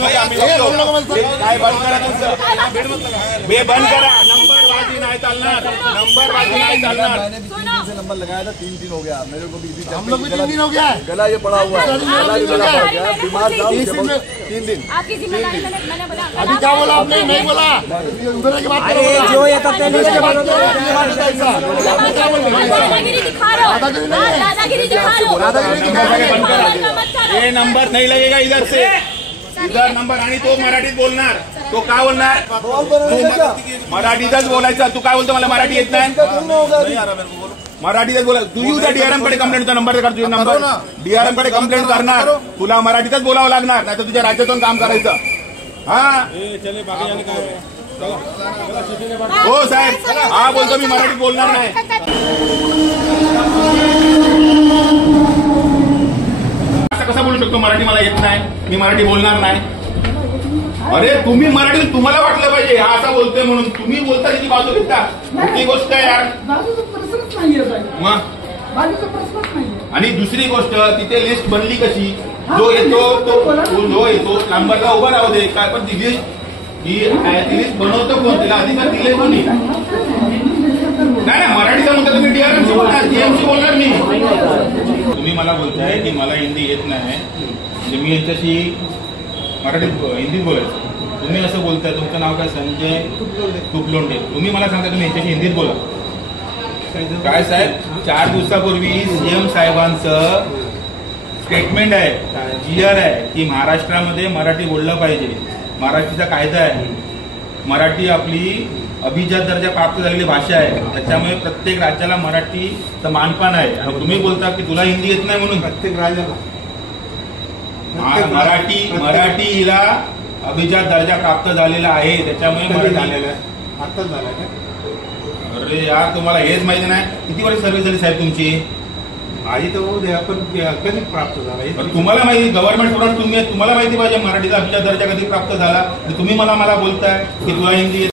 काय बंद करा तुमचं, बे बंद करा. नंबरबाजी नाही चालणार, नंबरबाजी नाही चालणार. से नंबर लगाया था 3 हो गया मेरे को भी हम लोग भी 3 दिन हो गया है, गला ये पड़ा हुआ है, बीमार था 3 दिन. आपकी जिम्मेदारी मैंने बोला. अभी क्या बोला आपने? नहीं बोला उधर के बात करो. जो ये तब इसके बाद क्या बोल रहे हो? दादागिरी दिखा रहे हो, दादागिरी दिखा रहे हो. ये नंबर नहीं लगेगा इधर से, इधर नंबर. आणि तो मराठीत बोलणार. तो काय बोलणार? मराठीतच बोलायचा. तू काय बोलतो? मला मराठी येत नाही. मराठीतच बोला. तुझी उद्या डीआरएम कडे कंप्लेंटचा नंबर कर. तुझा नंबर डीआरएम कडे कंप्लेंट करणार. तुला मराठीतच बोलावं लागणार, नाही तर तुझ्या राज्यातून काम करायचं. हा हो साहेब, हा बोलतो मी मराठीत बोलणार नाही. कसा बोलू शकतो मराठी मला येत नाही, मी मराठी बोलणार नाही? अरे तुम्ही मराठी, तुम्हाला वाटलं पाहिजे हा असा बोलतोय म्हणून. तुम्ही बोलता त्याची बाजू घेता, मोठी गोष्ट आहे यार. मग आणि दुसरी गोष्ट, तिथे लिस्ट बनली कशी? जो येतो नंबरला उभा राहू दे काय, पण ती लिस्ट बनवतो कोण? तिला अधिकार दिले कोणी? नाही मराठीचा म्हणता तुम्ही डीआरएमसी बोलणार, जीएमसी बोलणार मी. तुम्ही मला बोलताय की मला हिंदी येत नाही, म्हणजे मी यांच्याशी मराठीत हिंदीत बोलायचं. तुम्ही असं बोलताय. तुमचं नाव काय? संजय तुपलोंडे. तुम्ही मला सांगता तुम्ही यांच्याशी हिंदीत बोला. काय साहेब, 4 दिवसापूर्वी सीएम साहेबांचं स्टेटमेंट आहे, जीआर आहे की महाराष्ट्रामध्ये मराठी बोललं पाहिजे. महाराष्ट्राचा कायदा आहे, मराठी आपली अभिजात दर्जा प्राप्त झालेली भाषा आहे. त्याच्यामुळे प्रत्येक राज्याला मराठीचं मानपान आहे. तुम्ही बोलता की तुला हिंदी येत नाही म्हणून. प्रत्येक राज्याला मराठीला अभिजात दर्जा प्राप्त झालेला आहे, त्याच्यामुळे मराठी झालेलं आहे. आताच झाला का? अरे यार, तुम्हाला हेच माहिती नाही. किती वर्ष सर्व्हिस झाली साहेब तुमची? आधी तर होऊ दे, आपण कधी प्राप्त झाला तुम्हाला माहिती, गव्हर्नमेंट स्टुडंट तुम्हाला माहिती पाहिजे मराठीचा अभिजात दर्जा कधी प्राप्त झाला. तुम्ही मला बोलताय की तुला हिंदी